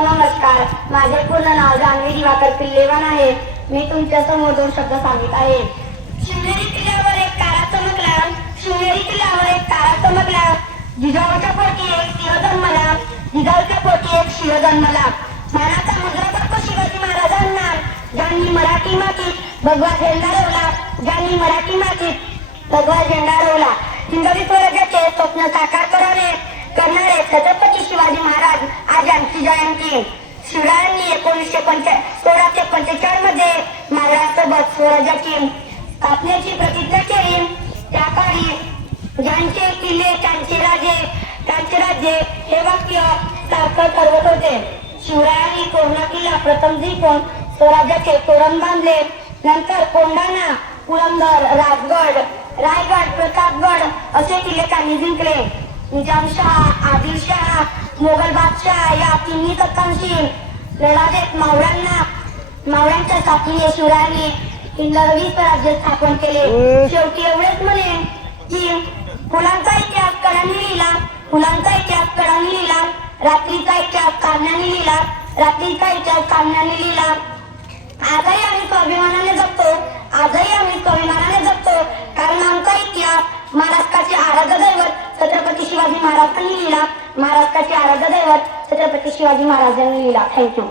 नमस्कार. माझे पूर्ण नाव जान्हवी दिवाकर पिल्लेवान आहे. मी तुमच्या समोर 2 शब्द सांगित आहे. शिवनेरी किल्ल्यावर एक तारा चमकला, शिवनेरी किल्ल्यावर एक तारा चमकला. जिजाऊच्या पोटी एक सिंह जन्मला, जिजाऊच्या पोटी एक सिंह जन्मला. मानाचा मुद्रा करतो शिवाजी महाराजांना, ज्यांनी मराठी मातीत भगवा झेंडा रोवला, ज्यांनी मराठी मातीत भगवा झेंडा रोवला. हिंदवी स्वराज्याचे स्वप्न साकार करणारे छत्रपती शिवाजी महाराज आज यांची जयंती. शिवरायांनी 1645 मध्ये महाराष्ट्रासोबत स्वराज्याची स्थापनेची प्रतिज्ञा केली. त्या काळी ज्यांचे किल्ले त्यांचे राज्य हे वाक्य सारखं ठरवत होते. शिवरायांनी कोरणा किल्ला प्रथम जिंकून स्वराज्याचे तोरण बांधले. नंतर कोंढाणा, पुरंदर, रायगड, प्रतापगड असे किल्ले त्यांनी जिंकले. निजामशाह, आदिलशाह, मोगल बादशाह या तिन्ही सत्तांशी लढा देत मावळ्यांच्या साथीने शिवरायांनी हिंदवी स्वराज्य स्थापन केले. शेवटी एवढेच म्हणे की फुलांचा इतिहास कडाने लिहिला, फुलांचा इतिहास कडाने लिहिला, रात्रीचा इतिहास काढण्याने लिहिला, रात्रीचा इतिहास काढण्याने लिहिला. आजही आम्ही स्वाभिमानाने जगतो, आजही आम्ही स्वाभिमानाने जगतो, कारण आमचा इतिहास महाराष्ट्राचे आराध्य दैवत छत्रपती शिवाजी महाराजांनी लिहिला. महाराष्ट्राचे आराध्य दैवत छत्रपती शिवाजी महाराजांनी लिहिला. थँक्यू.